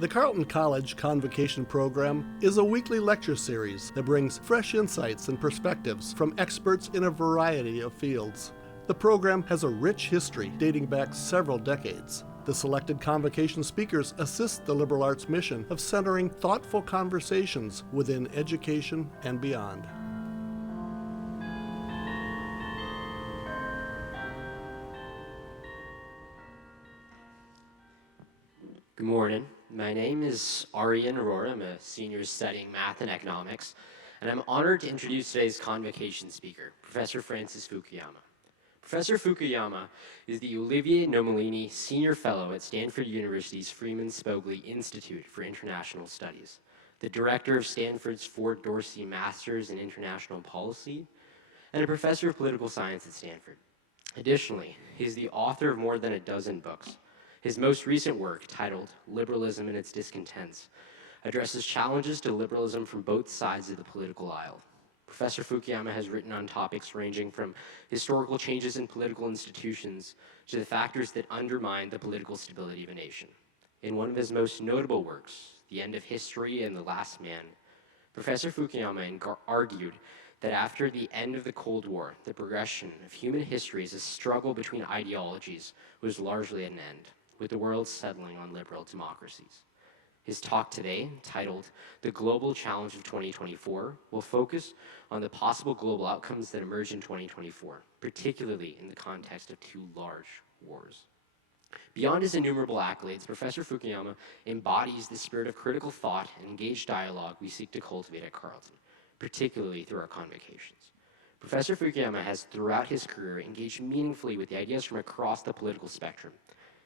The Carleton College Convocation program is a weekly lecture series that brings fresh insights and perspectives from experts in a variety of fields. The program has a rich history dating back several decades. The selected convocation speakers assist the liberal arts mission of centering thoughtful conversations within education and beyond. Good morning. My name is Arian Aurora. I'm a senior studying math and economics, and I'm honored to introduce today's convocation speaker, Professor Francis Fukuyama. Professor Fukuyama is the Olivier Nomellini Senior Fellow at Stanford University's Freeman Spogli Institute for International Studies, the director of Stanford's Ford Dorsey Masters in International Policy, and a professor of political science at Stanford. Additionally, he is the author of more than a dozen books. His most recent work, titled Liberalism and Its Discontents, addresses challenges to liberalism from both sides of the political aisle. Professor Fukuyama has written on topics ranging from historical changes in political institutions to the factors that undermine the political stability of a nation. In one of his most notable works, The End of History and the Last Man, Professor Fukuyama argued that after the end of the Cold War, the progression of human history as a struggle between ideologies was largely at an end, with the world settling on liberal democracies. His talk today, titled The Global Challenge of 2024, will focus on the possible global outcomes that emerge in 2024, particularly in the context of two large wars. Beyond his innumerable accolades, Professor Fukuyama embodies the spirit of critical thought and engaged dialogue we seek to cultivate at Carleton, particularly through our convocations. Professor Fukuyama has, throughout his career, engaged meaningfully with the ideas from across the political spectrum.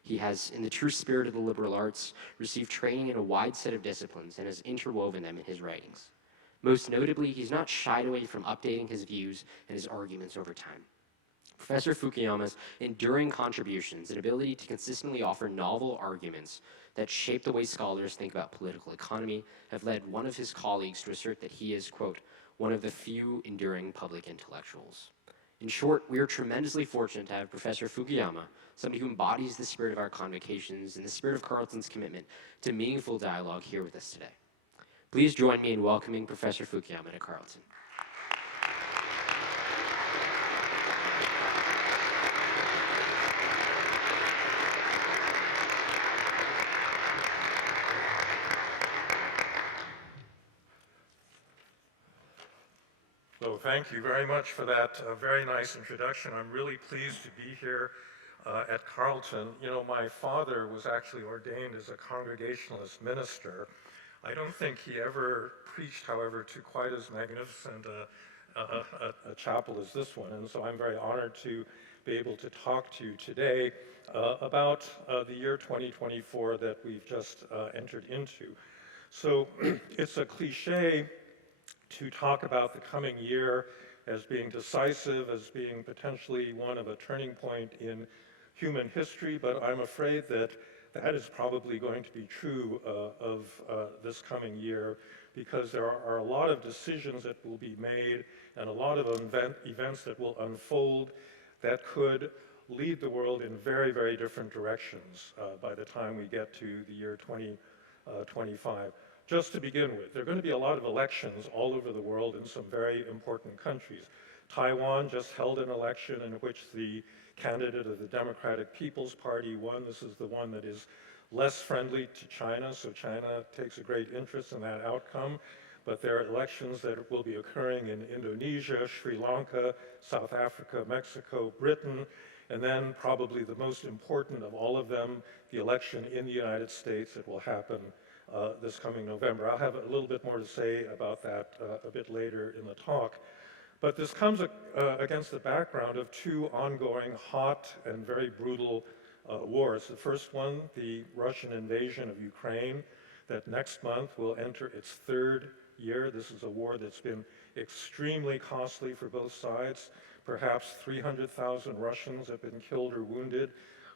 He has, in the true spirit of the liberal arts, received training in a wide set of disciplines and has interwoven them in his writings. Most notably, he's not shied away from updating his views and his arguments over time. Professor Fukuyama's enduring contributions and ability to consistently offer novel arguments that shape the way scholars think about political economy have led one of his colleagues to assert that he is, quote, one of the few enduring public intellectuals. In short, we are tremendously fortunate to have Professor Fukuyama, somebody who embodies the spirit of our convocations and the spirit of Carleton's commitment to meaningful dialogue here with us today. Please join me in welcoming Professor Fukuyama to Carleton. So thank you very much for that very nice introduction. I'm really pleased to be here at Carleton. You know, my father was actually ordained as a Congregationalist minister. I don't think he ever preached, however, to quite as magnificent a chapel as this one, and so I'm very honored to be able to talk to you today about the year 2024 that we've just entered into. So it's a cliche to talk about the coming year as being decisive, as being potentially one of a turning point in human history, but I'm afraid that that is probably going to be true of this coming year, because there are a lot of decisions that will be made and a lot of events that will unfold that could lead the world in very, very different directions by the time we get to the year 2025. Just to begin with, there are going to be a lot of elections all over the world in some very important countries. Taiwan just held an election in which the candidate of the Democratic People's Party won. This is the one that is less friendly to China, so China takes a great interest in that outcome. But there are elections that will be occurring in Indonesia, Sri Lanka, South Africa, Mexico, Britain, and then probably the most important of all of them, the election in the United States that will happen this coming November. I'll have a little bit more to say about that a bit later in the talk. But this comes against the background of two ongoing hot and very brutal wars. The first one, the Russian invasion of Ukraine, that next month will enter its third year. This is a war that's been extremely costly for both sides. Perhaps 300,000 Russians have been killed or wounded.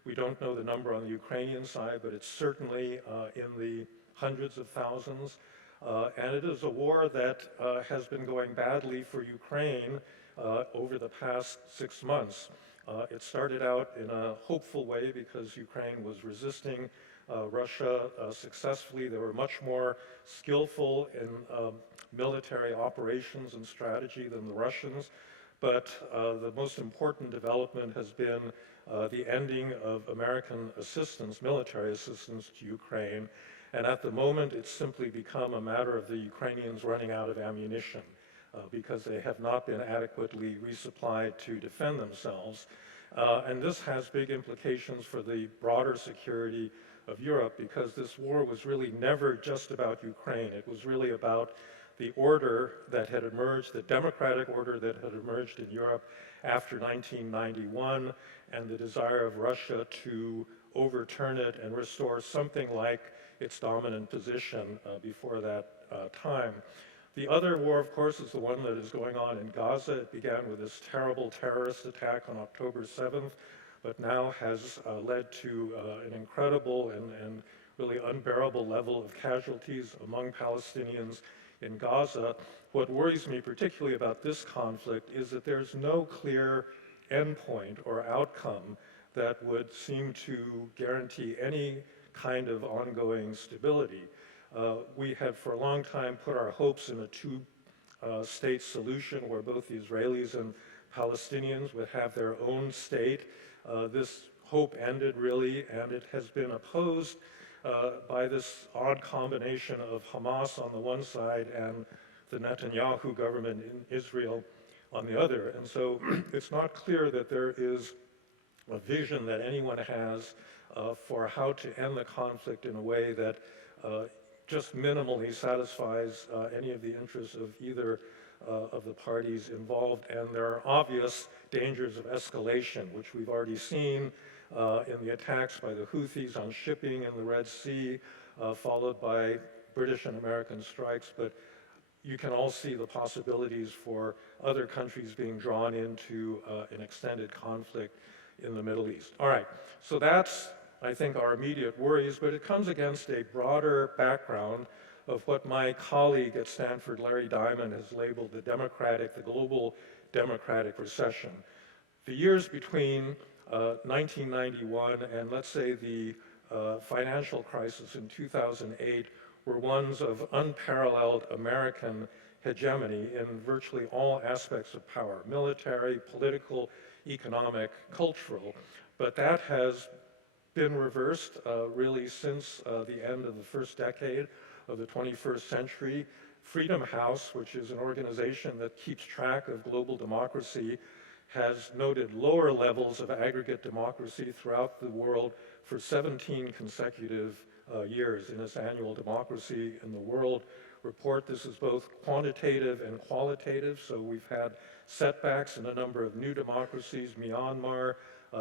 We don't know the number on the Ukrainian side, but it's certainly in the hundreds of thousands. And it is a war that has been going badly for Ukraine over the past 6 months. It started out in a hopeful way because Ukraine was resisting Russia successfully. They were much more skillful in military operations and strategy than the Russians. But the most important development has been the ending of American assistance, military assistance to Ukraine. And at the moment, it's simply become a matter of the Ukrainians running out of ammunition because they have not been adequately resupplied to defend themselves. And this has big implications for the broader security of Europe because this war was really never just about Ukraine. It was really about the order that had emerged, the democratic order that had emerged in Europe after 1991, and the desire of Russia to overturn it and restore something like its dominant position before that time. The other war, of course, is the one that is going on in Gaza. It began with this terrible terrorist attack on October 7th, but now has led to an incredible and really unbearable level of casualties among Palestinians in Gaza. What worries me particularly about this conflict is that there's no clear endpoint or outcome that would seem to guarantee any kind of ongoing stability. We have for a long time put our hopes in a two-state solution where both the Israelis and Palestinians would have their own state. This hope ended really, and it has been opposed by this odd combination of Hamas on the one side and the Netanyahu government in Israel on the other. And so it's not clear that there is a vision that anyone has for how to end the conflict in a way that just minimally satisfies any of the interests of either of the parties involved. And there are obvious dangers of escalation, which we've already seen in the attacks by the Houthis on shipping in the Red Sea, followed by British and American strikes. But you can all see the possibilities for other countries being drawn into an extended conflict in the Middle East. All right, so that's, I think, our immediate worries, but it comes against a broader background of what my colleague at Stanford, Larry Diamond, has labeled the global democratic recession. The years between 1991 and, let's say, the financial crisis in 2008 were ones of unparalleled American hegemony in virtually all aspects of power, military, political, economic, cultural. But that has been reversed really since the end of the first decade of the 21st century. Freedom House, which is an organization that keeps track of global democracy, has noted lower levels of aggregate democracy throughout the world for 17 consecutive years in its annual Democracy in the World report. This is both quantitative and qualitative, so we've had setbacks in a number of new democracies, Myanmar,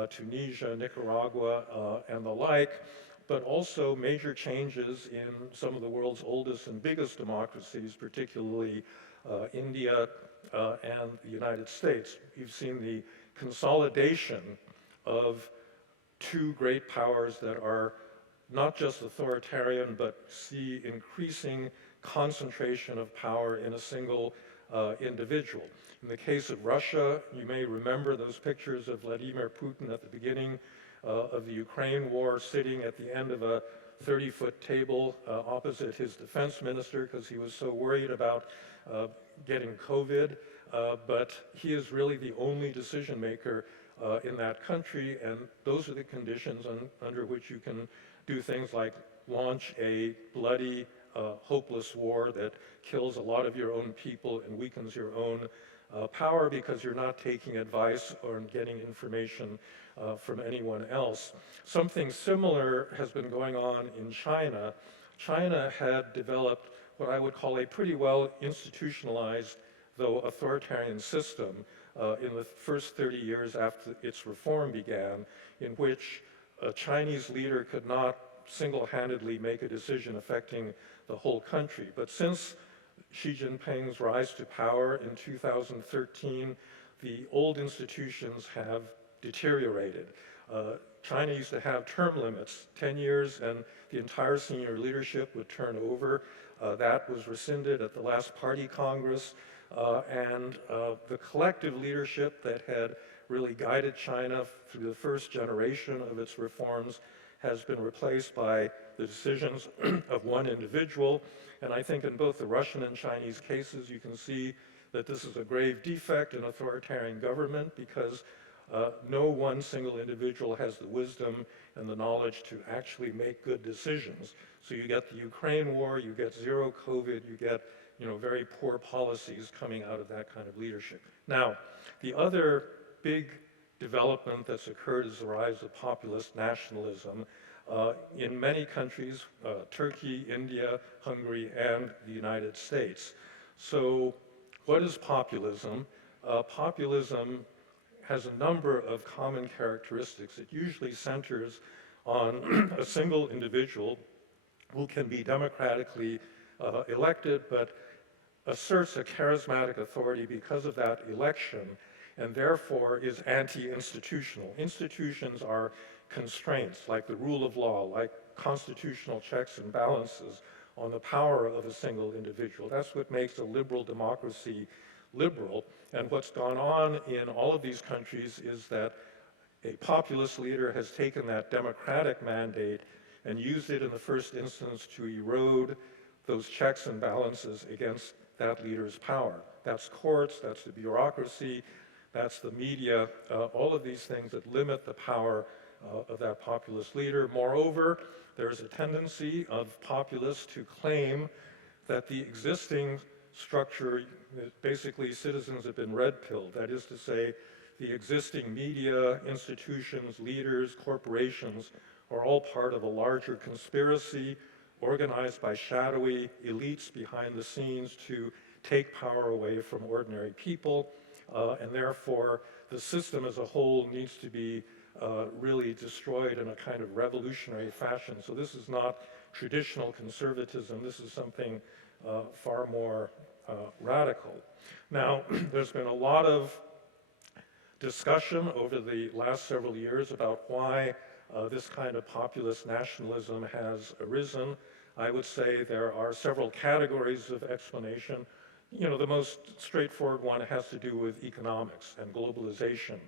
Tunisia, Nicaragua, and the like, but also major changes in some of the world's oldest and biggest democracies, particularly India and the United States. You've seen the consolidation of two great powers that are not just authoritarian, but see increasing concentration of power in a single individual. In the case of Russia, you may remember those pictures of Vladimir Putin at the beginning of the Ukraine war, sitting at the end of a 30-foot table opposite his defense minister because he was so worried about getting COVID. But he is really the only decision maker in that country, and those are the conditions under which you can do things like launch a bloody, hopeless war that kills a lot of your own people and weakens your own power because you're not taking advice or getting information from anyone else. Something similar has been going on in China. China had developed what I would call a pretty well institutionalized, though authoritarian system in the first 30 years after its reform began, in which a Chinese leader could not single-handedly make a decision affecting the whole country. But since Xi Jinping's rise to power in 2013, the old institutions have deteriorated. China used to have term limits, 10 years, and the entire senior leadership would turn over. That was rescinded at the last party congress, and the collective leadership that had really guided China through the first generation of its reforms has been replaced by the decisions of one individual. And I think in both the Russian and Chinese cases, you can see that this is a grave defect in authoritarian government because no one single individual has the wisdom and the knowledge to actually make good decisions. So you get the Ukraine war, you get zero COVID, you get very poor policies coming out of that kind of leadership. Now, the other big development that's occurred is the rise of populist nationalism in many countries, Turkey, India, Hungary, and the United States. So what is populism? Populism has a number of common characteristics. It usually centers on a single individual who can be democratically elected, but asserts a charismatic authority because of that election, and therefore is anti-institutional. Institutions are constraints, like the rule of law, like constitutional checks and balances on the power of a single individual. That's what makes a liberal democracy liberal. And what's gone on in all of these countries is that a populist leader has taken that democratic mandate and used it in the first instance to erode those checks and balances against that leader's power. That's courts, that's the bureaucracy, that's the media, all of these things that limit the power of that populist leader. Moreover, there's a tendency of populists to claim that the existing structure, basically citizens have been red-pilled. That is to say, the existing media, institutions, leaders, corporations are all part of a larger conspiracy organized by shadowy elites behind the scenes to take power away from ordinary people, and therefore the system as a whole needs to be really destroyed in a kind of revolutionary fashion. So this is not traditional conservatism, this is something far more radical. Now, there's been a lot of discussion over the last several years about why this kind of populist nationalism has arisen. I would say there are several categories of explanation. The most straightforward one has to do with economics and globalization.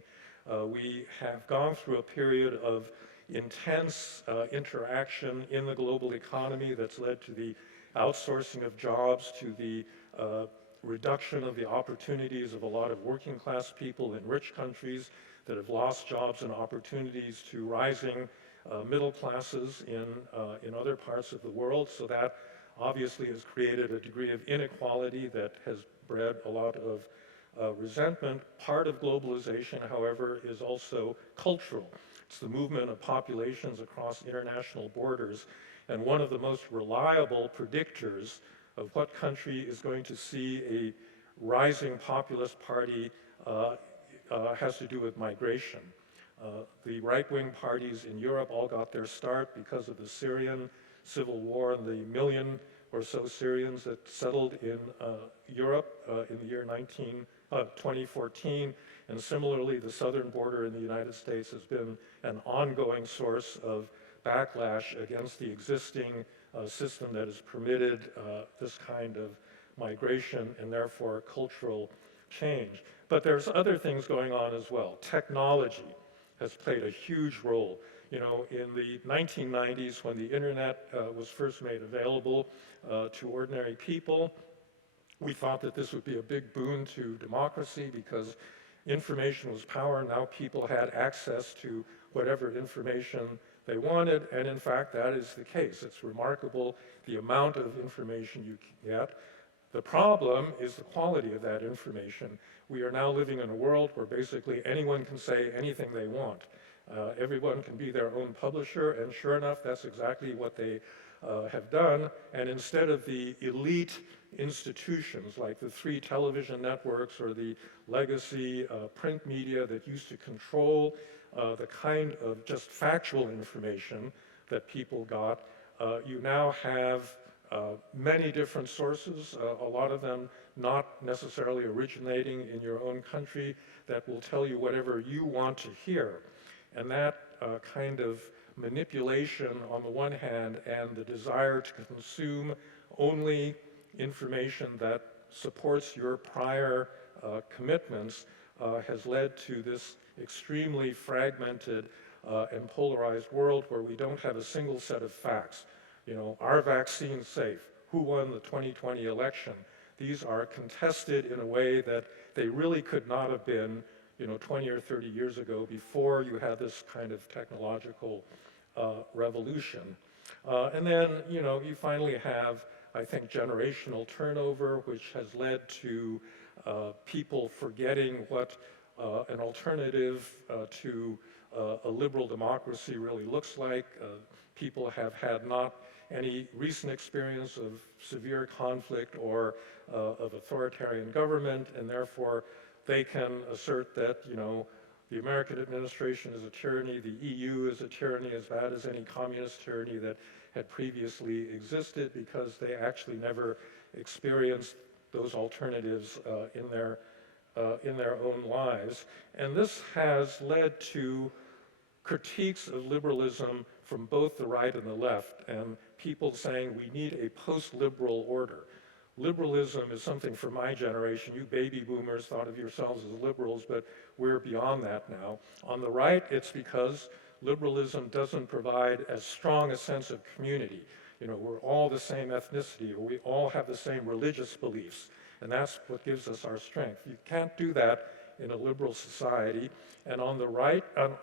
We have gone through a period of intense interaction in the global economy that's led to the outsourcing of jobs, to the reduction of the opportunities of a lot of working class people in rich countries that have lost jobs and opportunities, to rising middle classes in other parts of the world. So that obviously has created a degree of inequality that has bred a lot of resentment. Part of globalization, however, is also cultural. It's the movement of populations across international borders. And one of the most reliable predictors of what country is going to see a rising populist party has to do with migration. The right-wing parties in Europe all got their start because of the Syrian civil war and the million or so Syrians that settled in Europe in the year 2014. And similarly, the southern border in the United States has been an ongoing source of backlash against the existing system that has permitted this kind of migration and therefore cultural change. But there's other things going on as well. Technology has played a huge role. In the 1990s, when the internet was first made available to ordinary people, we thought that this would be a big boon to democracy because information was power. Now people had access to whatever information they wanted, and in fact, that is the case. It's remarkable the amount of information you can get. The problem is the quality of that information. We are now living in a world where basically anyone can say anything they want. Everyone can be their own publisher, and sure enough, that's exactly what they have done. And instead of the elite institutions like the 3 television networks or the legacy print media that used to control the kind of just factual information that people got, you now have many different sources, a lot of them not necessarily originating in your own country, that will tell you whatever you want to hear. And that kind of manipulation on the one hand and the desire to consume only information that supports your prior commitments has led to this extremely fragmented and polarized world where we don't have a single set of facts. You know, are vaccines safe? Who won the 2020 election? These are contested in a way that they really could not have been, you know, 20 or 30 years ago before you had this kind of technological revolution. And then, you know, you finally have, I think, generational turnover, which has led to people forgetting what an alternative to a liberal democracy really looks like. People have had not any recent experience of severe conflict or of authoritarian government, and therefore they can assert that, you know, the American administration is a tyranny, the EU is a tyranny as bad as any communist tyranny that had previously existed, because they actually never experienced those alternatives in their own lives. And this has led to critiques of liberalism from both the right and the left, and people saying we need a post-liberal order. Liberalism is something for my generation. You baby boomers thought of yourselves as liberals, but we're beyond that now. On the right, it's because liberalism doesn't provide as strong a sense of community. You know, we're all the same ethnicity, or we all have the same religious beliefs, and that's what gives us our strength. You can't do that in a liberal society. And on the right, on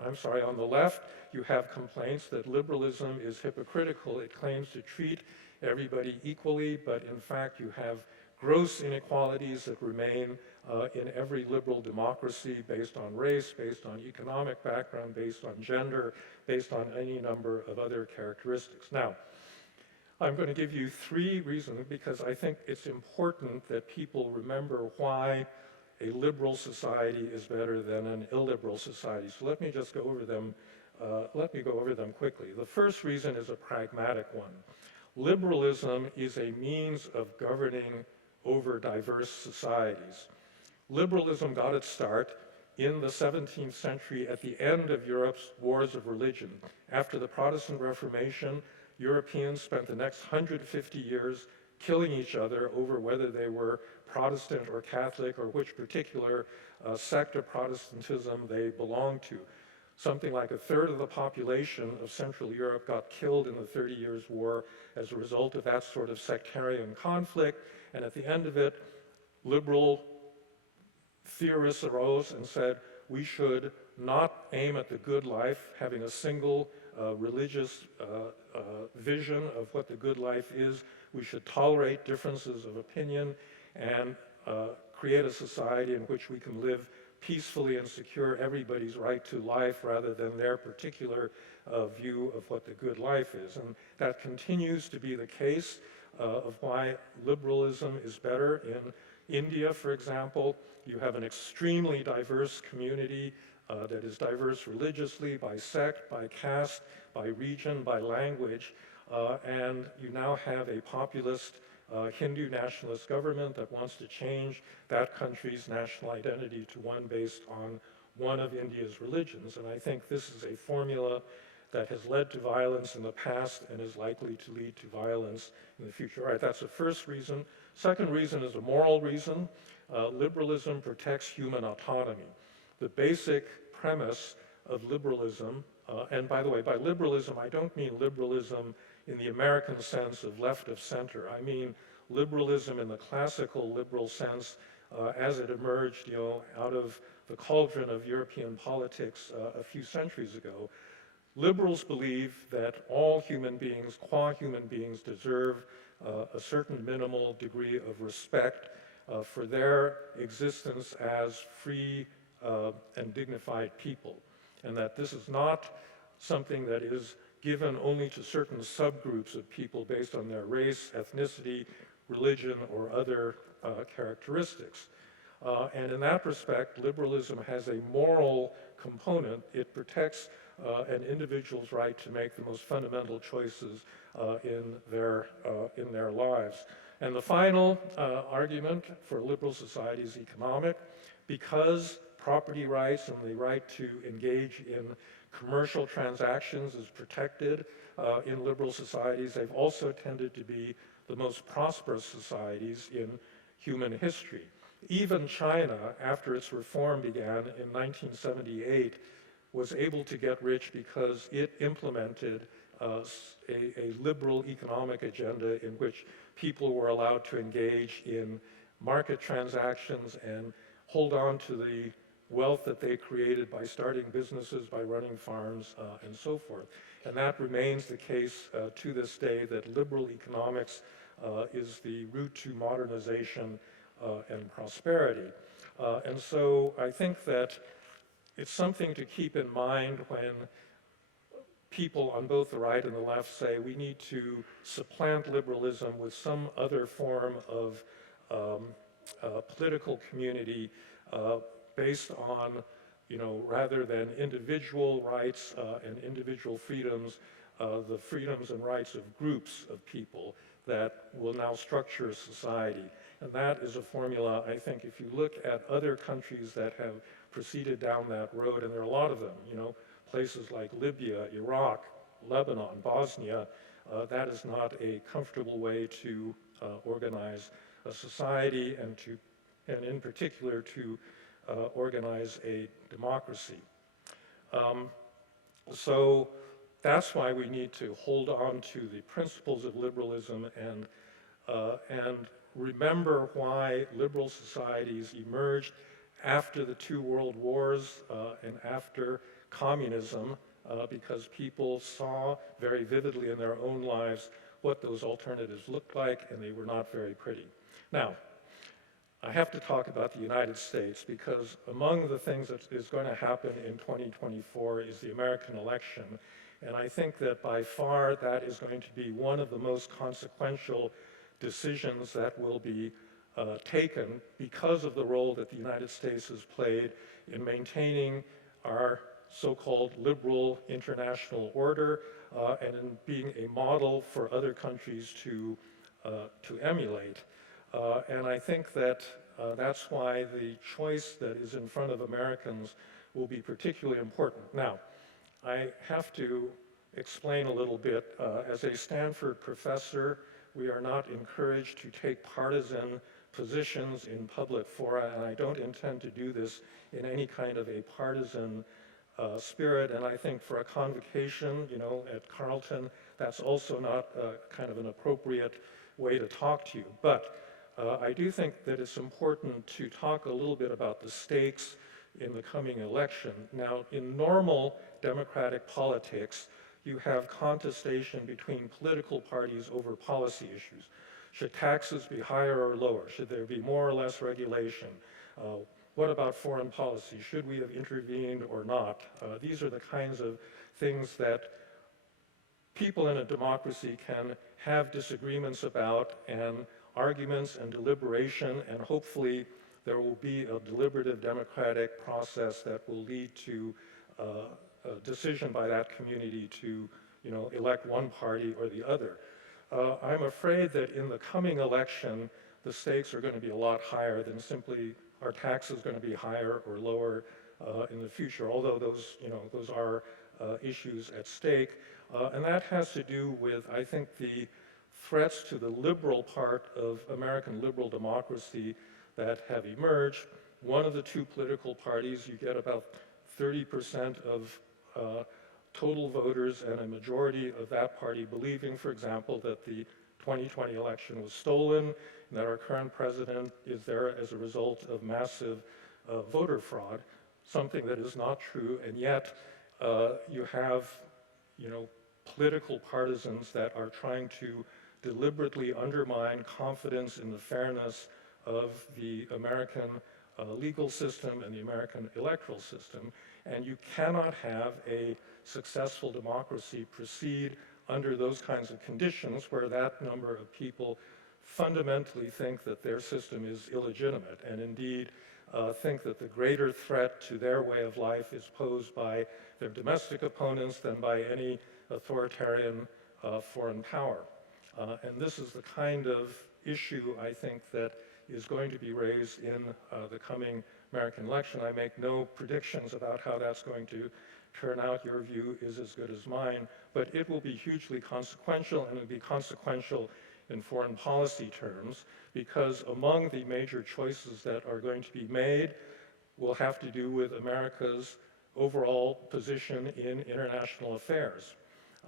the left, you have complaints that liberalism is hypocritical. It claims to treat everybody equally, but in fact you have gross inequalities that remain in every liberal democracy, based on race, based on economic background, based on gender, based on any number of other characteristics. Now, I'm going to give you 3 reasons, because I think it's important that people remember why a liberal society is better than an illiberal society. So let me just go over them. Let me go over them quickly. The first reason is a pragmatic one. Liberalism is a means of governing over diverse societies. Liberalism got its start in the 17th century at the end of Europe's wars of religion. After the Protestant Reformation, Europeans spent the next 150 years killing each other over whether they were Protestant or Catholic, or which particular sect of Protestantism they belonged to. Something like a third of the population of Central Europe got killed in the 30 Years' War as a result of that sort of sectarian conflict, and at the end of it, liberal theorists arose and said, we should not aim at the good life, having a single religious vision of what the good life is. We should tolerate differences of opinion and create a society in which we can live peacefully and secure everybody's right to life, rather than their particular view of what the good life is. And that continues to be the case of why liberalism is better. In India, for example, you have an extremely diverse community that is diverse religiously, by sect, by caste, by region, by language, and you now have a populist Hindu nationalist government that wants to change that country's national identity to one based on one of India's religions. And I think this is a formula that has led to violence in the past and is likely to lead to violence in the future. All right, that's the first reason. Second reason is a moral reason. Liberalism protects human autonomy. The basic premise of liberalism, and by the way, by liberalism, I don't mean liberalism in the American sense of left of center. I mean liberalism in the classical liberal sense as it emerged, you know, out of the cauldron of European politics a few centuries ago. Liberals believe that all human beings, qua human beings, deserve a certain minimal degree of respect for their existence as free and dignified people, and that this is not something that is given only to certain subgroups of people based on their race, ethnicity, religion, or other characteristics. And in that respect, liberalism has a moral component. It protects an individual's right to make the most fundamental choices in their lives. And the final argument for liberal society is economic. Because property rights and the right to engage in commercial transactions is protected in liberal societies, they've also tended to be the most prosperous societies in human history. Even China, after its reform began in 1978, was able to get rich because it implemented a liberal economic agenda in which people were allowed to engage in market transactions and hold on to the wealth that they created by starting businesses, by running farms, and so forth. And that remains the case to this day, that liberal economics is the route to modernization and prosperity. And so I think that it's something to keep in mind when people on both the right and the left say we need to supplant liberalism with some other form of political community based on, rather than individual rights and individual freedoms, the freedoms and rights of groups of people that will now structure society. And that is a formula, I think, if you look at other countries that have proceeded down that road, and there are a lot of them, places like Libya, Iraq, Lebanon, Bosnia, that is not a comfortable way to organize a society and in particular to organize a democracy. So that's why we need to hold on to the principles of liberalism and remember why liberal societies emerged after the two world wars and after communism, because people saw very vividly in their own lives what those alternatives looked like, and they were not very pretty. Now, I have to talk about the United States, because among the things that is going to happen in 2024 is the American election. And I think that by far that is going to be one of the most consequential decisions that will be taken because of the role that the United States has played in maintaining our so-called liberal international order and in being a model for other countries to emulate. And I think that that's why the choice that is in front of Americans will be particularly important. Now, I have to explain a little bit. As a Stanford professor, we are not encouraged to take partisan positions in public fora, and I don't intend to do this in any kind of a partisan spirit. And I think for a convocation, at Carleton, that's also not kind of an appropriate way to talk to you. But I do think that it's important to talk a little bit about the stakes in the coming election. Now, in normal democratic politics, you have contestation between political parties over policy issues. Should taxes be higher or lower? Should there be more or less regulation? What about foreign policy? Should we have intervened or not? These are the kinds of things that people in a democracy can have disagreements about, and arguments and deliberation, and hopefully there will be a deliberative democratic process that will lead to a decision by that community to elect one party or the other. I'm afraid that in the coming election, the stakes are going to be a lot higher than simply are taxes going to be higher or lower in the future, although those are issues at stake. And that has to do with, I think, the threats to the liberal part of American liberal democracy that have emerged. One of the two political parties, you get about 30% of total voters and a majority of that party believing, for example, that the 2020 election was stolen, and that our current president is there as a result of massive voter fraud, something that is not true. And yet you have political partisans that are trying to deliberately undermine confidence in the fairness of the American legal system and the American electoral system. And you cannot have a successful democracy proceed under those kinds of conditions where that number of people fundamentally think that their system is illegitimate, and indeed think that the greater threat to their way of life is posed by their domestic opponents than by any authoritarian foreign power. And this is the kind of issue, I think, that is going to be raised in the coming American election. I make no predictions about how that's going to turn out. Your view is as good as mine, but it will be hugely consequential, and it will be consequential in foreign policy terms, because among the major choices that are going to be made will have to do with America's overall position in international affairs.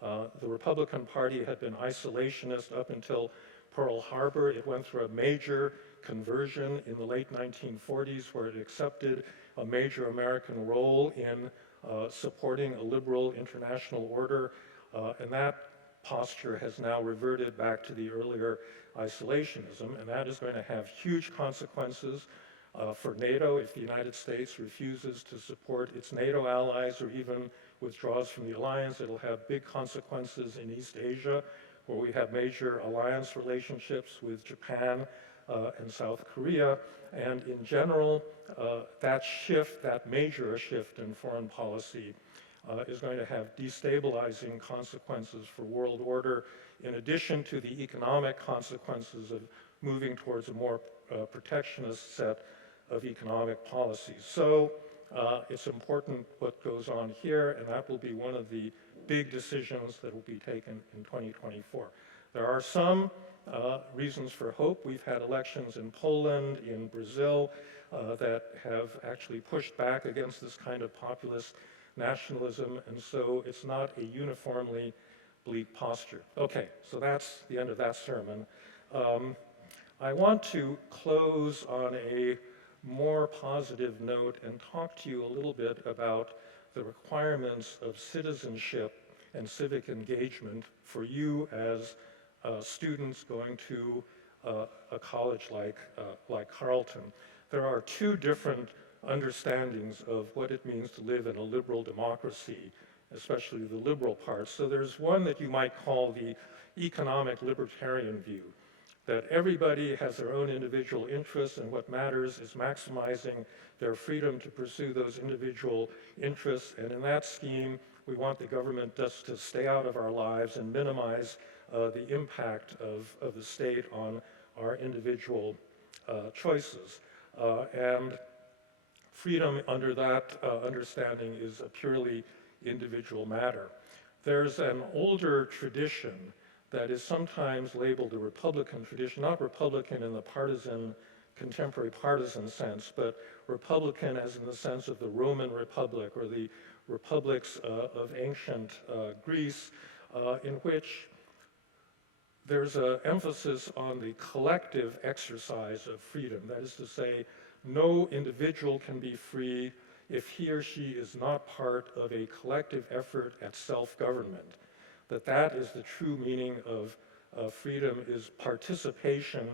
The Republican Party had been isolationist up until Pearl Harbor. It went through a major conversion in the late 1940s where it accepted a major American role in supporting a liberal international order, and that posture has now reverted back to the earlier isolationism, and that is going to have huge consequences for NATO if the United States refuses to support its NATO allies or even withdraws from the alliance. It'll have big consequences in East Asia, where we have major alliance relationships with Japan and South Korea. And in general, that shift, that major shift in foreign policy is going to have destabilizing consequences for world order, in addition to the economic consequences of moving towards a more protectionist set of economic policies. So it's important what goes on here, and that will be one of the big decisions that will be taken in 2024. There are some reasons for hope. We've had elections in Poland, in Brazil, that have actually pushed back against this kind of populist nationalism, and so it's not a uniformly bleak posture. Okay, so that's the end of that sermon. I want to close on a more positive note and talk to you a little bit about the requirements of citizenship and civic engagement for you as students going to a college like Carleton. There are two different understandings of what it means to live in a liberal democracy, especially the liberal part. So there's one that you might call the economic libertarian view, that everybody has their own individual interests, and what matters is maximizing their freedom to pursue those individual interests. And in that scheme, we want the government just to stay out of our lives and minimize the impact of the state on our individual choices. And freedom under that understanding is a purely individual matter. There's an older tradition that is sometimes labeled a Republican tradition, not Republican in the partisan, contemporary partisan sense, but Republican as in the sense of the Roman Republic or the republics of ancient Greece, in which there's an emphasis on the collective exercise of freedom. That is to say, no individual can be free if he or she is not part of a collective effort at self-government. That is the true meaning of freedom, is participation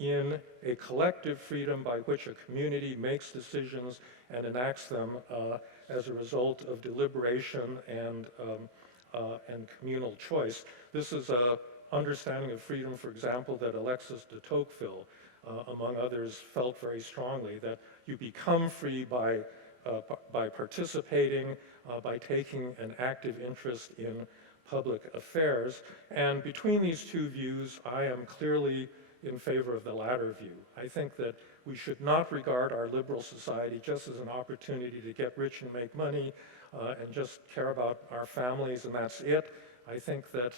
in a collective freedom by which a community makes decisions and enacts them as a result of deliberation and communal choice. This is an understanding of freedom, for example, that Alexis de Tocqueville, among others, felt very strongly, that you become free by participating, by taking an active interest in public affairs. And between these two views, I am clearly in favor of the latter view. I think that we should not regard our liberal society just as an opportunity to get rich and make money and just care about our families and that's it. I think that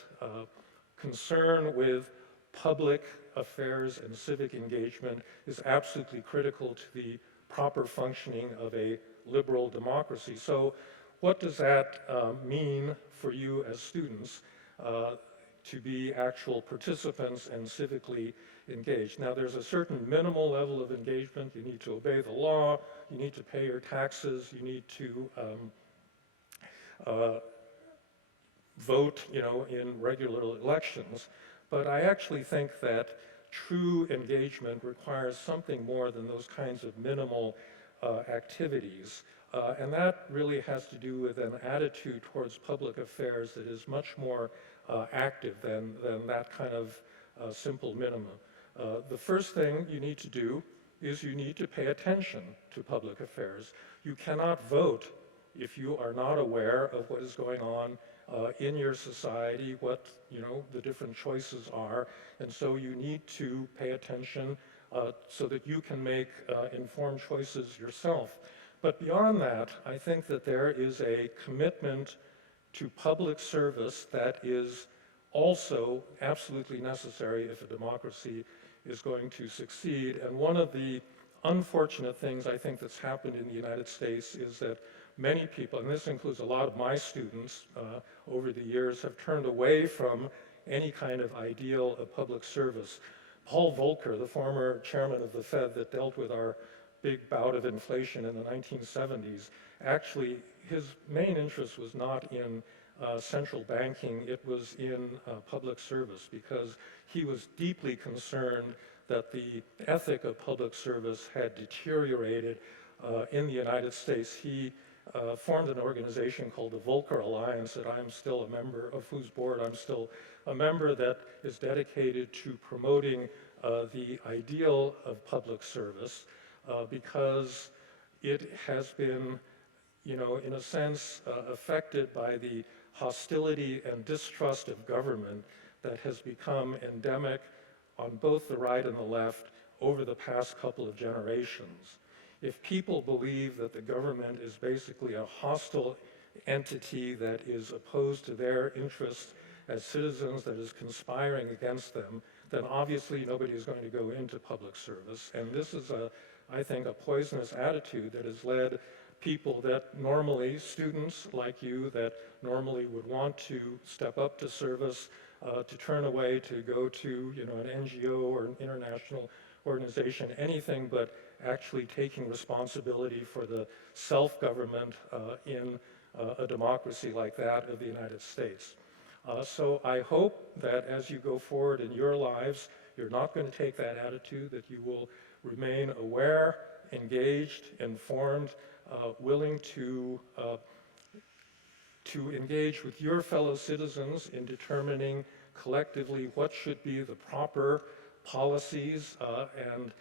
concern with public affairs and civic engagement is absolutely critical to the proper functioning of a liberal democracy. So what does that mean for you as students to be actual participants and civically engaged? Now, there's a certain minimal level of engagement. You need to obey the law, you need to pay your taxes, you need to vote, in regular elections. But I actually think that true engagement requires something more than those kinds of minimal activities. And that really has to do with an attitude towards public affairs that is much more active than that kind of simple minimum. The first thing you need to do is you need to pay attention to public affairs. You cannot vote if you are not aware of what is going on in your society, what the different choices are, and so you need to pay attention so that you can make informed choices yourself. But beyond that, I think that there is a commitment to public service that is also absolutely necessary if a democracy is going to succeed. And one of the unfortunate things I think that's happened in the United States is that many people, and this includes a lot of my students over the years, have turned away from any kind of ideal of public service. Paul Volcker, the former chairman of the Fed that dealt with our big bout of inflation in the 1970s, actually his main interest was not in central banking, it was in public service, because he was deeply concerned that the ethic of public service had deteriorated in the United States. He formed an organization called the Volcker Alliance that I'm still a member of, whose board I'm still a member, that is dedicated to promoting the ideal of public service because it has been, you know, in a sense, affected by the hostility and distrust of government that has become endemic on both the right and the left over the past couple of generations. If people believe that the government is basically a hostile entity that is opposed to their interests as citizens, that is conspiring against them, then obviously nobody is going to go into public service. And this is, I think, a poisonous attitude that has led people that normally, students like you, that normally would want to step up to service, to turn away, to go to, you know, an NGO or an international organization, anything but actually taking responsibility for the self-government in a democracy like that of the United States. So I hope that as you go forward in your lives, you're not going to take that attitude, that you will remain aware, engaged, informed, willing to engage with your fellow citizens in determining collectively what should be the proper policies and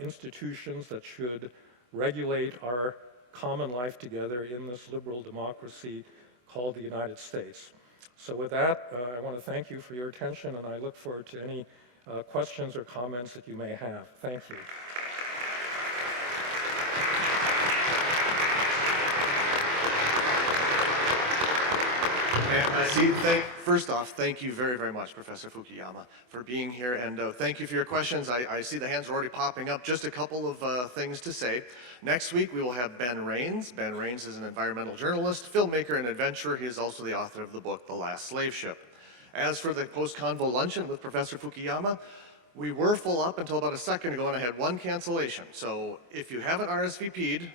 institutions that should regulate our common life together in this liberal democracy called the United States. So with that, I want to thank you for your attention, and I look forward to any questions or comments that you may have. Thank you. And first off, thank you very, very much, Professor Fukuyama, for being here, and thank you for your questions. I see the hands are already popping up. Just a couple of things to say. Next week, we will have Ben Raines. Ben Raines is an environmental journalist, filmmaker, and adventurer. He is also the author of the book, The Last Slave Ship. As for the post-convo luncheon with Professor Fukuyama, we were full up until about a second ago, and I had one cancellation. So if you haven't RSVP'd,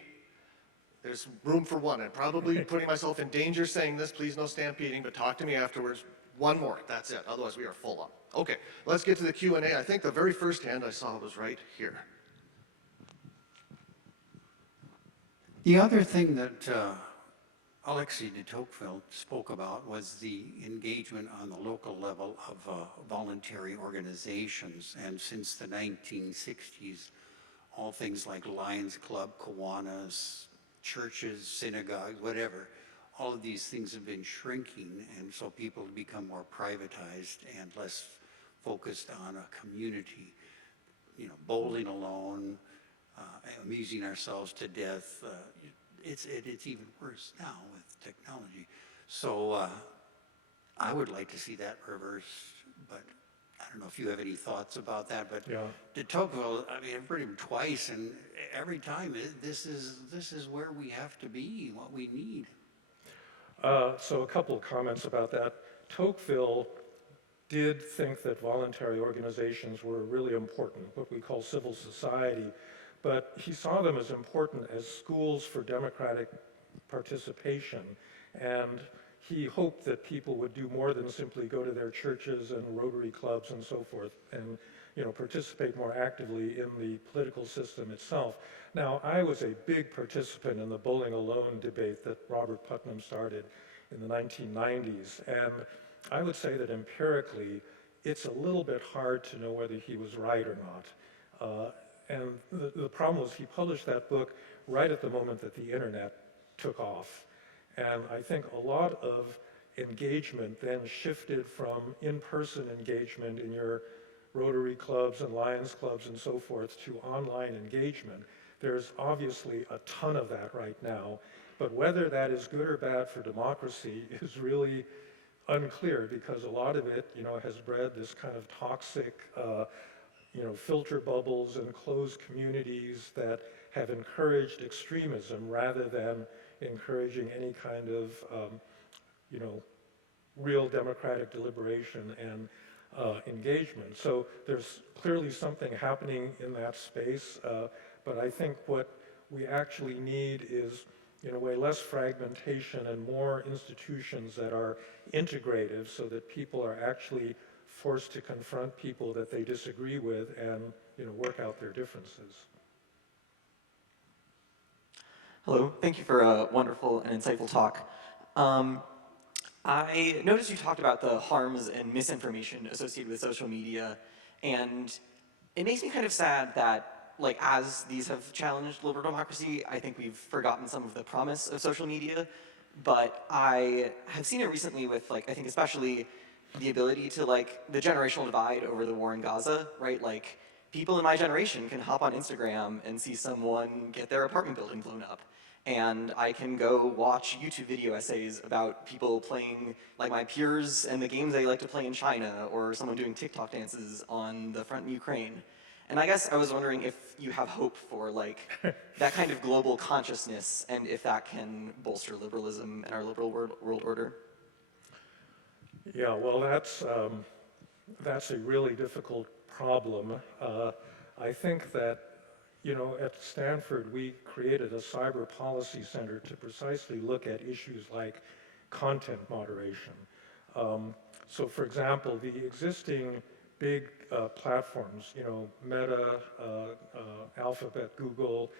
there's room for one. I'm probably putting myself in danger saying this, please no stampeding, but talk to me afterwards. One more, that's it. Otherwise we are full up. Okay, let's get to the Q&A. I think the very first hand I saw was right here. The other thing that Alexis de Tocqueville spoke about was the engagement on the local level of voluntary organizations. And since the 1960s, all things like Lions Club, Kiwanis, churches, synagogues, whatever, all of these things have been shrinking, and so people have become more privatized and less focused on a community. You know, bowling alone, amusing ourselves to death. It's even worse now with technology. So I would like to see that reversed, but I don't know if you have any thoughts about that, but Yeah. de Tocqueville, I mean, I've heard him twice, and every time this is where we have to be, what we need. So a couple of comments about that. Tocqueville did think that voluntary organizations were really important, what we call civil society, but he saw them as important as schools for democratic participation, and he hoped that people would do more than simply go to their churches and Rotary clubs and so forth, and participate more actively in the political system itself. Now, I was a big participant in the bowling alone debate that Robert Putnam started in the 1990s, and I would say that empirically, it's a little bit hard to know whether he was right or not. And the problem was he published that book right at the moment that the internet took off. And I think a lot of engagement then shifted from in-person engagement in your Rotary clubs and Lions clubs and so forth to online engagement. There's obviously a ton of that right now, but whether that is good or bad for democracy is really unclear because a lot of it, has bred this kind of toxic, filter bubbles and closed communities that have encouraged extremism rather than encouraging any kind of, real democratic deliberation and engagement. So there's clearly something happening in that space, but I think what we actually need is, in a way, less fragmentation and more institutions that are integrative so that people are actually forced to confront people that they disagree with and, work out their differences. Hello, thank you for a wonderful and insightful talk. I noticed you talked about the harms and misinformation associated with social media, and it makes me kind of sad that, like, as these have challenged liberal democracy, I think we've forgotten some of the promise of social media. But I have seen it recently with, like, I think especially the ability to, like, the generational divide over the war in Gaza, right? Like, people in my generation can hop on Instagram and see someone get their apartment building blown up. And I can go watch YouTube video essays about people playing, like my peers and the games they like to play in China, or someone doing TikTok dances on the front in Ukraine. And I guess I was wondering if you have hope for, like, that kind of global consciousness, and if that can bolster liberalism and our liberal world order. Yeah, well, that's a really difficult problem. I think that, at Stanford, we created a cyber policy center to precisely look at issues like content moderation. So, for example, the existing big platforms, Meta, Alphabet, Google,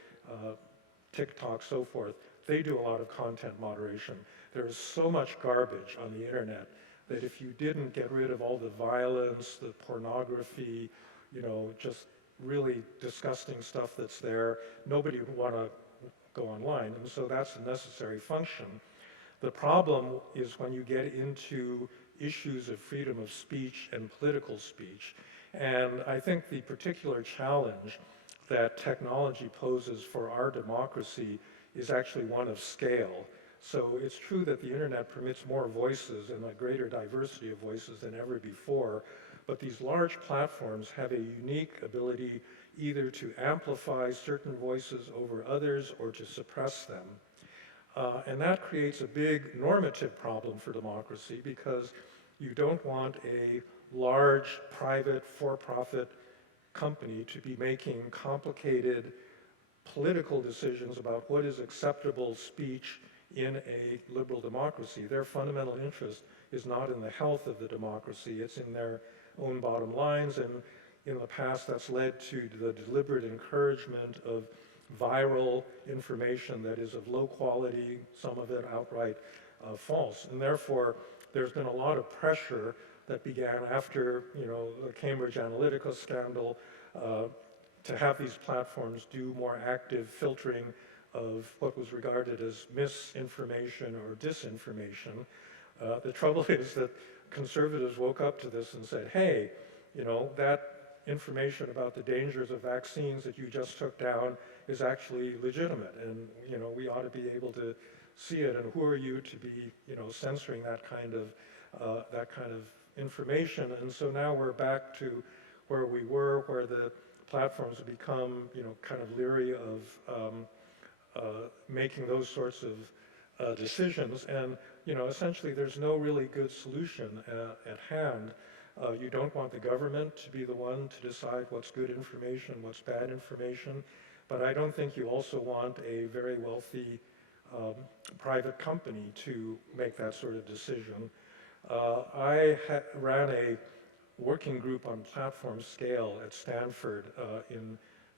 TikTok, so forth, they do a lot of content moderation. There's so much garbage on the internet that if you didn't get rid of all the violence, the pornography, just really disgusting stuff that's there, nobody would want to go online. And so that's a necessary function. The problem is when you get into issues of freedom of speech and political speech. And I think the particular challenge that technology poses for our democracy is actually one of scale. So it's true that the internet permits more voices and a greater diversity of voices than ever before, but these large platforms have a unique ability either to amplify certain voices over others or to suppress them. And that creates a big normative problem for democracy because you don't want a large private for-profit company to be making complicated political decisions about what is acceptable speech in a liberal democracy. Their fundamental interest is not in the health of the democracy, it's in their own bottom lines, and in the past that's led to the deliberate encouragement of viral information that is of low quality, some of it outright false. And therefore, there's been a lot of pressure that began after, the Cambridge Analytica scandal to have these platforms do more active filtering of what was regarded as misinformation or disinformation. The trouble is that conservatives woke up to this and said, hey, that information about the dangers of vaccines that you just took down is actually legitimate, and we ought to be able to see it. And who are you to be censoring that kind of information? And so now we're back to where we were, where the platforms have become kind of leery of making those sorts of decisions. And essentially there's no really good solution at hand. You don't want the government to be the one to decide what's good information, what's bad information, but I don't think you also want a very wealthy private company to make that sort of decision. I ran a working group on platform scale at Stanford in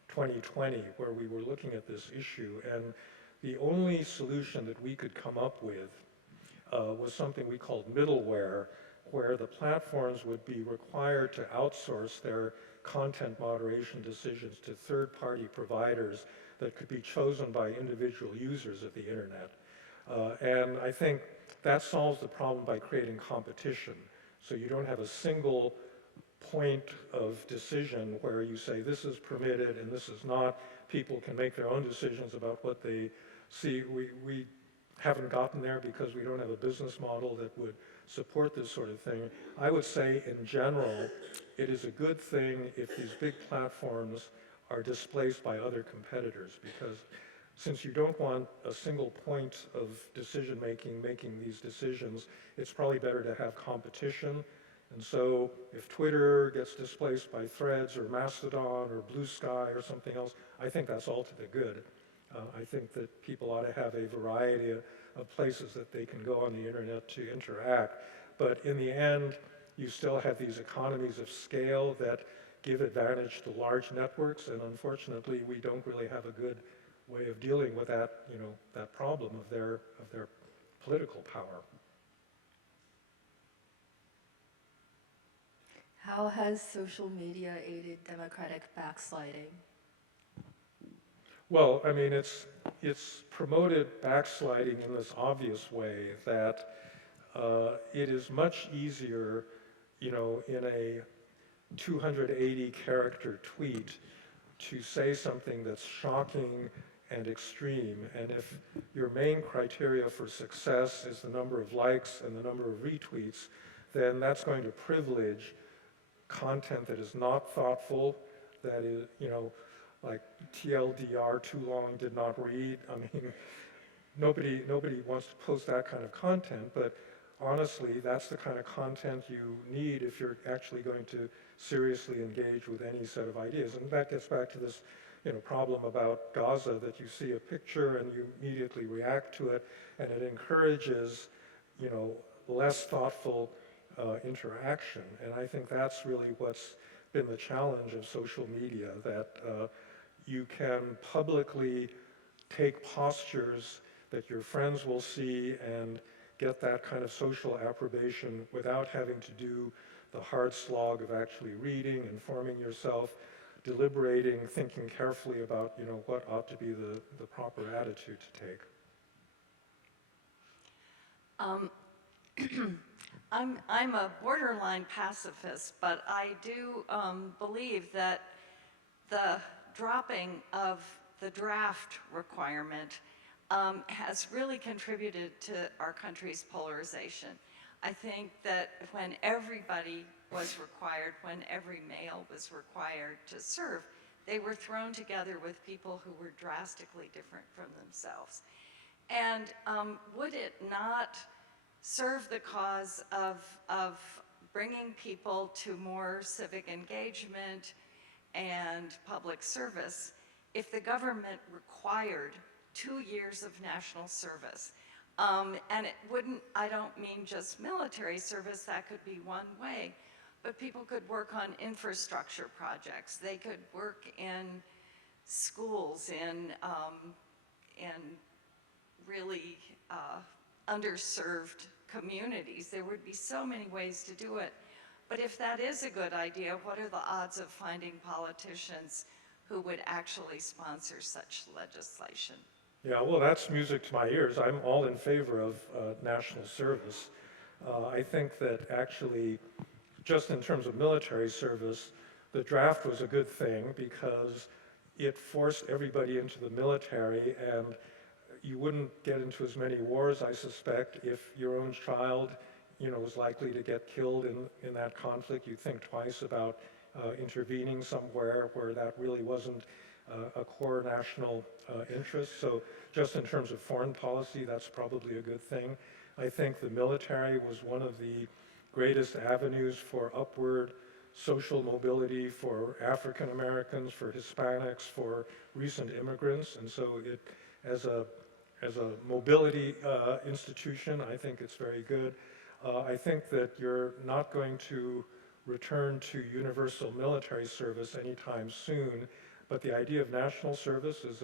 2020 where we were looking at this issue, and the only solution that we could come up with was something we called middleware, where the platforms would be required to outsource their content moderation decisions to third-party providers that could be chosen by individual users of the internet. And I think that solves the problem by creating competition. So you don't have a single point of decision where you say this is permitted and this is not. People can make their own decisions about what they see. We haven't gotten there because we don't have a business model that would support this sort of thing. I would say in general, it is a good thing if these big platforms are displaced by other competitors, because since you don't want a single point of decision-making making these decisions, it's probably better to have competition. And so if Twitter gets displaced by Threads or Mastodon or Blue Sky or something else, I think that's all to the good. I think that people ought to have a variety of places that they can go on the internet to interact. But in the end, you still have these economies of scale that give advantage to large networks, and unfortunately, we don't really have a good way of dealing with that, that problem of their political power. How has social media aided democratic backsliding? Well, I mean, it's promoted backsliding in this obvious way that it is much easier, in a 280 character tweet to say something that's shocking and extreme. And if your main criteria for success is the number of likes and the number of retweets, then that's going to privilege content that is not thoughtful, that is, like TLDR, too long, did not read. I mean, nobody wants to post that kind of content, but honestly, that's the kind of content you need if you're actually going to seriously engage with any set of ideas. And that gets back to this problem about Gaza, that you see a picture and you immediately react to it, and it encourages less thoughtful interaction. And I think that's really what's been the challenge of social media, that you can publicly take postures that your friends will see and get that kind of social approbation without having to do the hard slog of actually reading, informing yourself, deliberating, thinking carefully about what ought to be the proper attitude to take. I'm a borderline pacifist, but I do believe that the dropping of the draft requirement has really contributed to our country's polarization. I think that when everybody was required, when every male was required to serve, they were thrown together with people who were drastically different from themselves. And would it not serve the cause of bringing people to more civic engagement and public service if the government required 2 years of national service? And it wouldn't, I don't mean just military service, that could be one way, but people could work on infrastructure projects. They could work in schools, in really underserved communities. There would be so many ways to do it. But if that is a good idea, what are the odds of finding politicians who would actually sponsor such legislation? Yeah, well, that's music to my ears. I'm all in favor of national service. I think that actually, just in terms of military service, the draft was a good thing because it forced everybody into the military, and you wouldn't get into as many wars, I suspect, if your own child, was likely to get killed in that conflict. You'd think twice about intervening somewhere where that really wasn't a core national interest. So just in terms of foreign policy, that's probably a good thing. I think the military was one of the greatest avenues for upward social mobility for African Americans, for Hispanics, for recent immigrants. And so it, as a mobility institution, I think it's very good. I think that you're not going to return to universal military service anytime soon, but the idea of national service is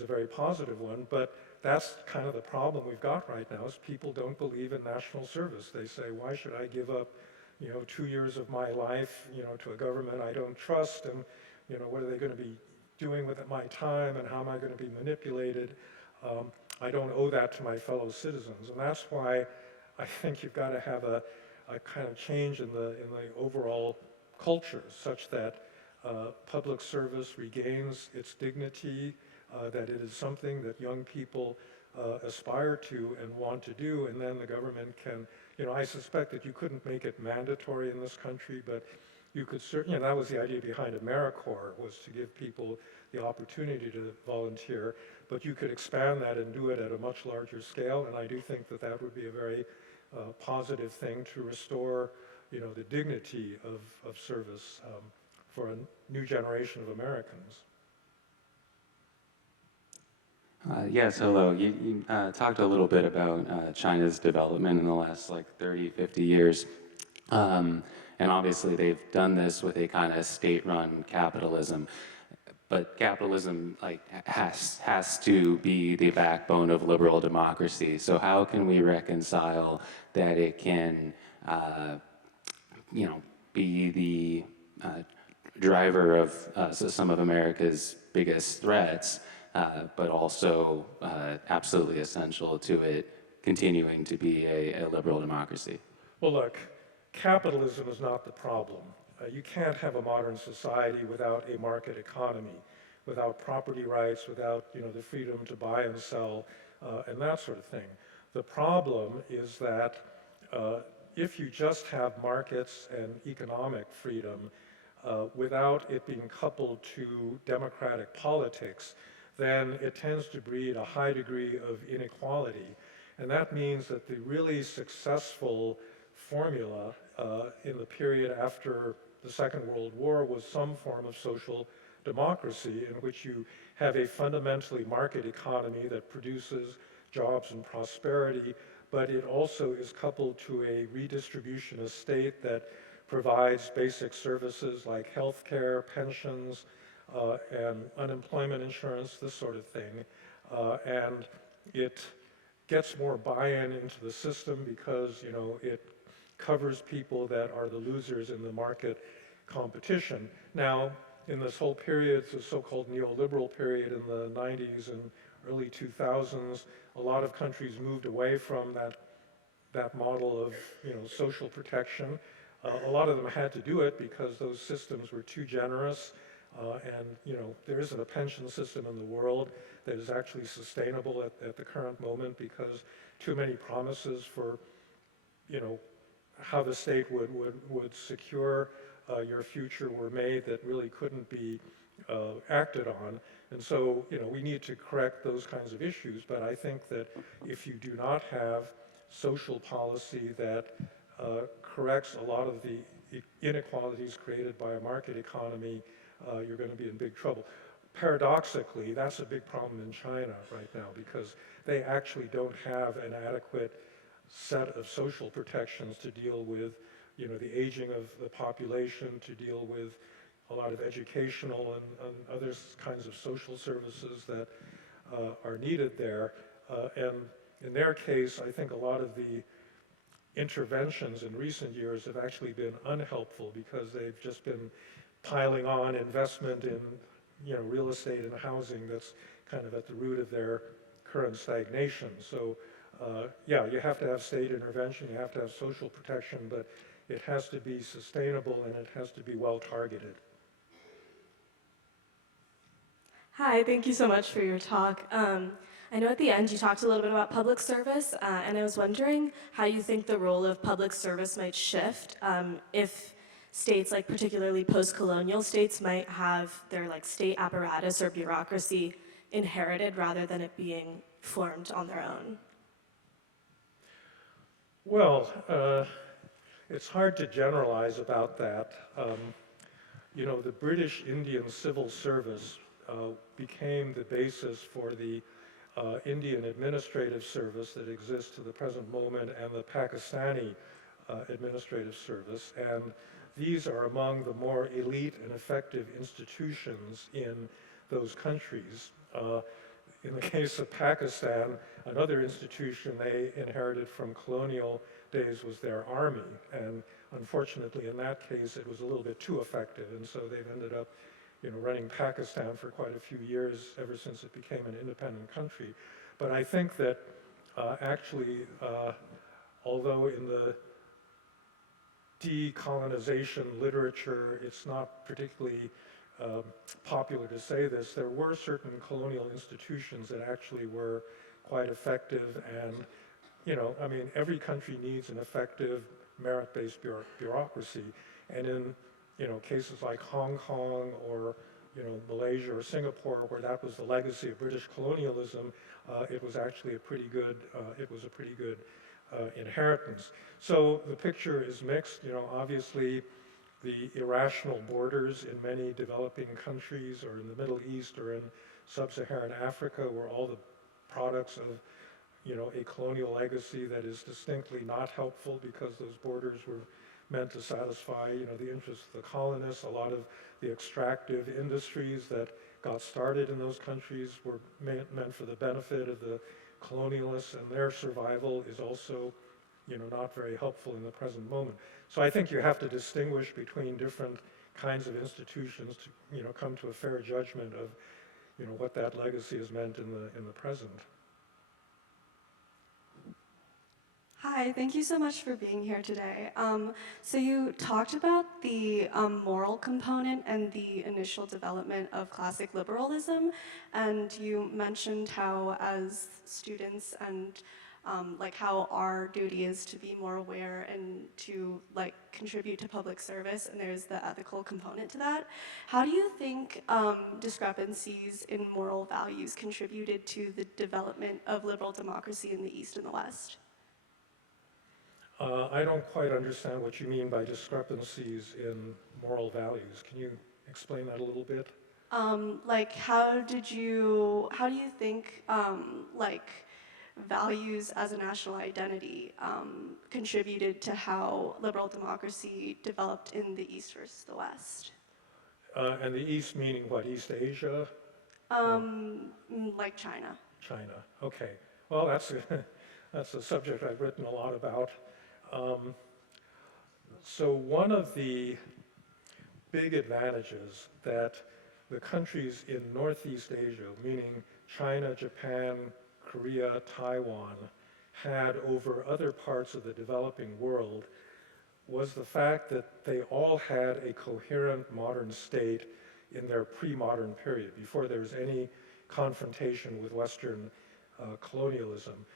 a very positive one. But that's kind of the problem we've got right now, is people don't believe in national service. They say, why should I give up 2 years of my life to a government I don't trust, and what are they going to be doing with my time, and how am I going to be manipulated? I don't owe that to my fellow citizens. And that's why I think you've got to have a kind of change in the overall culture, such that public service regains its dignity, that it is something that young people aspire to and want to do, and then the government can You know, I suspect that you couldn't make it mandatory in this country, but you could certainly, that was the idea behind AmeriCorps, was to give people the opportunity to volunteer, but you could expand that and do it at a much larger scale, and I do think that that would be a very positive thing to restore, you know, the dignity of service for a new generation of Americans. Yes, hello. You talked a little bit about China's development in the last like 30, 50 years. And obviously they've done this with a kind of state-run capitalism. But capitalism like has to be the backbone of liberal democracy. So how can we reconcile that it can, you know, be the driver of some of America's biggest threats, but also absolutely essential to it continuing to be a liberal democracy? Well, look, capitalism is not the problem. You can't have a modern society without a market economy, without property rights, without, you know, the freedom to buy and sell, and that sort of thing. The problem is that if you just have markets and economic freedom without it being coupled to democratic politics, then it tends to breed a high degree of inequality. And that means that the really successful formula in the period after the Second World War was some form of social democracy in which you have a fundamentally market economy that produces jobs and prosperity, but it also is coupled to a redistributionist state that provides basic services like health care, pensions, and unemployment insurance, this sort of thing. And it gets more buy-in into the system because, you know, it covers people that are the losers in the market competition. Now, in this whole period, the so-called neoliberal period in the 90s and early 2000s, a lot of countries moved away from that model of, you know, social protection. A lot of them had to do it because those systems were too generous, and, you know, there isn't a pension system in the world that is actually sustainable at the current moment because too many promises for, you know, how the state would secure your future were made that really couldn't be acted on. And so, you know, we need to correct those kinds of issues, but I think that if you do not have social policy that corrects a lot of the inequalities created by a market economy, you're going to be in big trouble. Paradoxically, that's a big problem in China right now because they actually don't have an adequate set of social protections to deal with, you know, the aging of the population, to deal with a lot of educational and other kinds of social services that are needed there. And in their case, I think a lot of the interventions in recent years have actually been unhelpful because they've just been piling on investment in, you know, real estate and housing that's kind of at the root of their current stagnation. So yeah, you have to have state intervention, you have to have social protection, but it has to be sustainable and it has to be well targeted. Hi, thank you so much for your talk. I know at the end you talked a little bit about public service, and I was wondering how you think the role of public service might shift if states, like particularly post-colonial states, might have their like state apparatus or bureaucracy inherited rather than it being formed on their own. Well, it's hard to generalize about that. You know, the British Indian Civil Service became the basis for the Indian Administrative Service that exists to the present moment and the Pakistani Administrative Service. And these are among the more elite and effective institutions in those countries. In the case of Pakistan, another institution they inherited from colonial days was their army. And unfortunately, in that case, it was a little bit too effective. And so they've ended up, you know, running Pakistan for quite a few years ever since it became an independent country. But I think that actually, although in the decolonization literature, it's not particularly popular to say this, there were certain colonial institutions that actually were quite effective and I mean, every country needs an effective merit-based bureaucracy, and in, cases like Hong Kong or, Malaysia or Singapore, where that was the legacy of British colonialism, it was actually a pretty good, inheritance. So the picture is mixed, obviously the irrational borders in many developing countries or in the Middle East or in sub-Saharan Africa were all the products of a colonial legacy that is distinctly not helpful because those borders were meant to satisfy, the interests of the colonists. A lot of the extractive industries that got started in those countries were meant for the benefit of the colonialists, and their survival is also, not very helpful in the present moment. So I think you have to distinguish between different kinds of institutions to, come to a fair judgment of, what that legacy has meant in the present. Hi, thank you so much for being here today. So you talked about the moral component and the initial development of classic liberalism, and you mentioned how as students and like how our duty is to be more aware and to like contribute to public service, and there's the ethical component to that. How do you think discrepancies in moral values contributed to the development of liberal democracy in the East and the West? I don't quite understand what you mean by discrepancies in moral values. Can you explain that a little bit? Like how do you think like values as a national identity contributed to how liberal democracy developed in the East versus the West? And the East meaning what, East Asia? Like China. China, okay. Well, that's a subject I've written a lot about. So one of the big advantages that the countries in Northeast Asia, meaning China, Japan, Korea, Taiwan, had over other parts of the developing world was the fact that they all had a coherent modern state in their pre-modern period, before there was any confrontation with Western colonialism.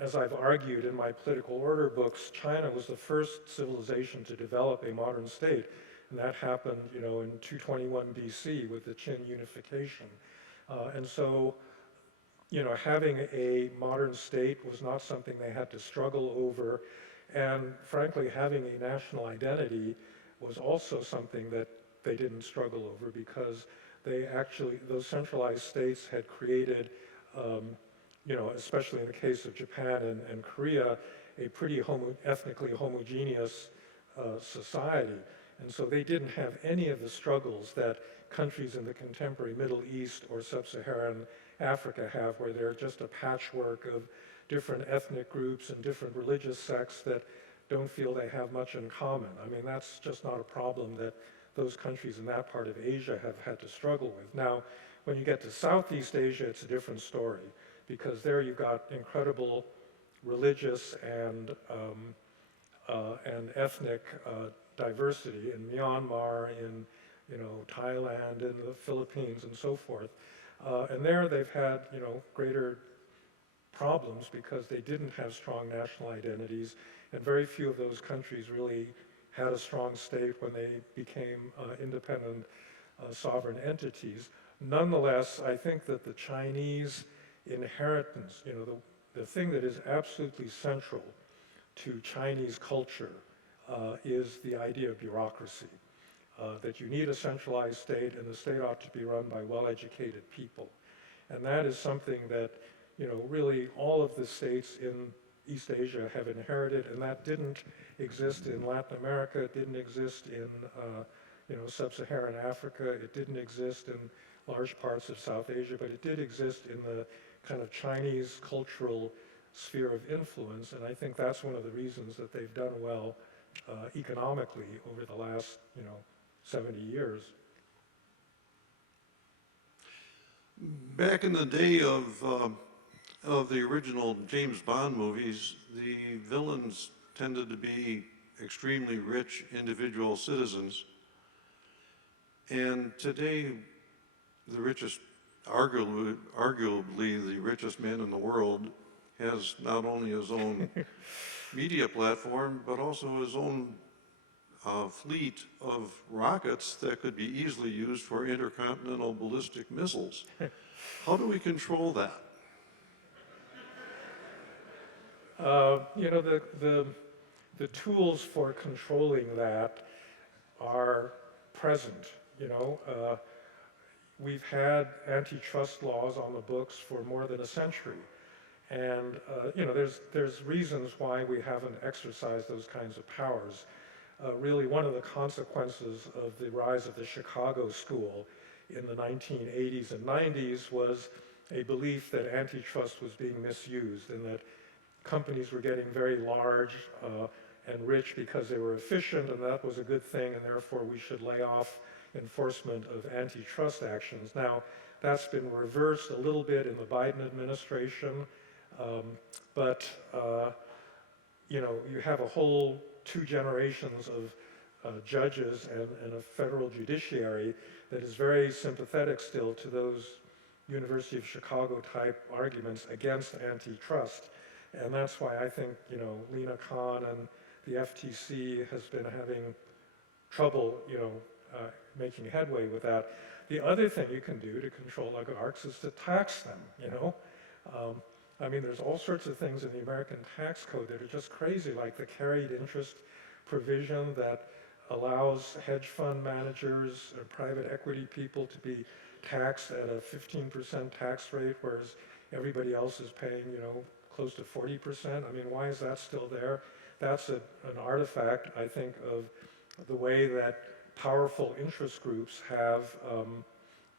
As I've argued in my political order books, China was the first civilization to develop a modern state, and that happened, in 221 BC with the Qin unification. And so, having a modern state was not something they had to struggle over, and frankly, having a national identity was also something that they didn't struggle over, because those centralized states had created especially in the case of Japan and Korea, a pretty ethnically homogeneous society. And so they didn't have any of the struggles that countries in the contemporary Middle East or sub-Saharan Africa have, where they're just a patchwork of different ethnic groups and different religious sects that don't feel they have much in common. I mean, that's just not a problem that those countries in that part of Asia have had to struggle with. Now, when you get to Southeast Asia, it's a different story, because there you've got incredible religious and ethnic diversity in Myanmar, in Thailand, in the Philippines, and so forth. And there they've had greater problems because they didn't have strong national identities, and very few of those countries really had a strong state when they became independent sovereign entities. Nonetheless, I think that the Chinese inheritance, the thing that is absolutely central to Chinese culture is the idea of bureaucracy, that you need a centralized state, and the state ought to be run by well-educated people. And that is something that, really all of the states in East Asia have inherited, and that didn't exist in Latin America, it didn't exist in, sub-Saharan Africa, it didn't exist in large parts of South Asia, but it did exist in the kind of Chinese cultural sphere of influence, and I think that's one of the reasons that they've done well economically over the last, 70 years. Back in the day of the original James Bond movies, the villains tended to be extremely rich individual citizens, and today the richest, arguably the richest man in the world, has not only his own media platform, but also his own fleet of rockets that could be easily used for intercontinental ballistic missiles. How do we control that? You know, the tools for controlling that are present, you know. We've had antitrust laws on the books for more than a century. And, you know, there's reasons why we haven't exercised those kinds of powers. Really, one of the consequences of the rise of the Chicago School in the 1980s and 90s was a belief that antitrust was being misused and that companies were getting very large and rich because they were efficient, and that was a good thing, and therefore we should lay off enforcement of antitrust actions. Now, that's been reversed a little bit in the Biden administration, but you know, you have a whole 2 generations of judges and a federal judiciary that is very sympathetic still to those University of Chicago type arguments against antitrust. And that's why I think, you know, Lena Khan and the FTC has been having trouble, you know, making headway with that. The other thing you can do to control oligarchs is to tax them, you know. I mean, there's all sorts of things in the American tax code that are just crazy, like the carried interest provision that allows hedge fund managers or private equity people to be taxed at a 15% tax rate, whereas everybody else is paying, you know, close to 40%. I mean, why is that still there? That's an artifact, I think, of the way that powerful interest groups have,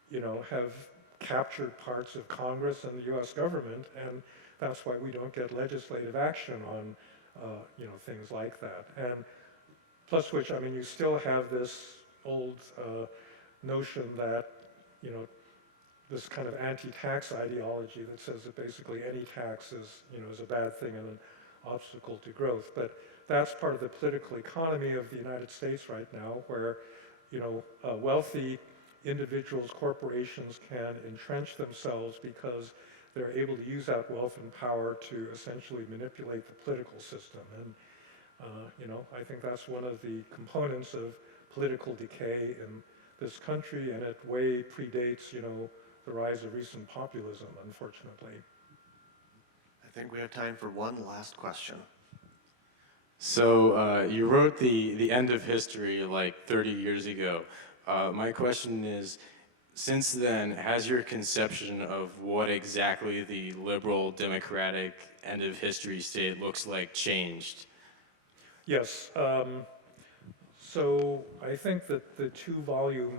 you know, have captured parts of Congress and the U.S. government, and that's why we don't get legislative action on, you know, things like that. And plus which, I mean, you still have this old notion that, you know, this kind of anti-tax ideology that says that basically any tax is, you know, is a bad thing and an obstacle to growth. But that's part of the political economy of the United States right now, where, you know, wealthy individuals, corporations can entrench themselves because they're able to use that wealth and power to essentially manipulate the political system. And, you know, I think that's one of the components of political decay in this country, and it way predates, you know, the rise of recent populism, unfortunately. I think we have time for one last question. So you wrote the end of history like 30 years ago. My question is, since then, has your conception of what exactly the liberal democratic end of history state looks like changed? Yes. So I think that the 2-volume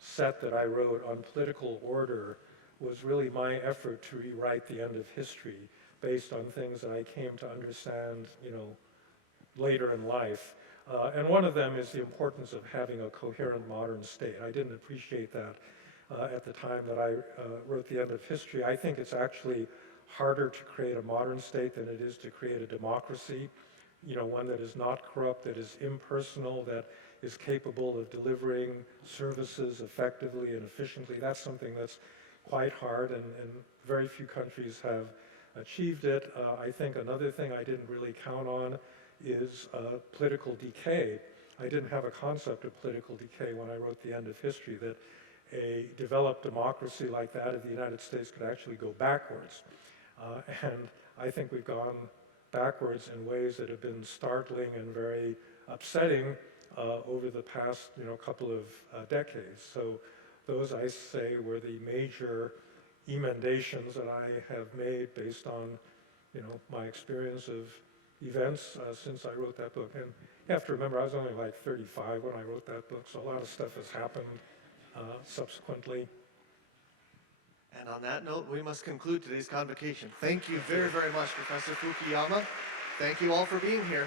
set that I wrote on political order was really my effort to rewrite the end of history based on things that I came to understand, you know, later in life. And one of them is the importance of having a coherent modern state. I didn't appreciate that at the time that I wrote the end of history. I think it's actually harder to create a modern state than it is to create a democracy, you know, one that is not corrupt, that is impersonal, that is capable of delivering services effectively and efficiently. That's something that's quite hard, and very few countries have achieved it. I think another thing I didn't really count on is political decay. I didn't have a concept of political decay when I wrote The End of History, that a developed democracy like that of the United States could actually go backwards. And I think we've gone backwards in ways that have been startling and very upsetting over the past, you know, couple of decades. So those, I say, were the major emendations that I have made based on, you know, my experience of events since I wrote that book. And you have to remember, I was only like 35 when I wrote that book, so a lot of stuff has happened subsequently. And on that note, we must conclude today's convocation. Thank you very, very much, Professor Fukuyama. Thank you all for being here.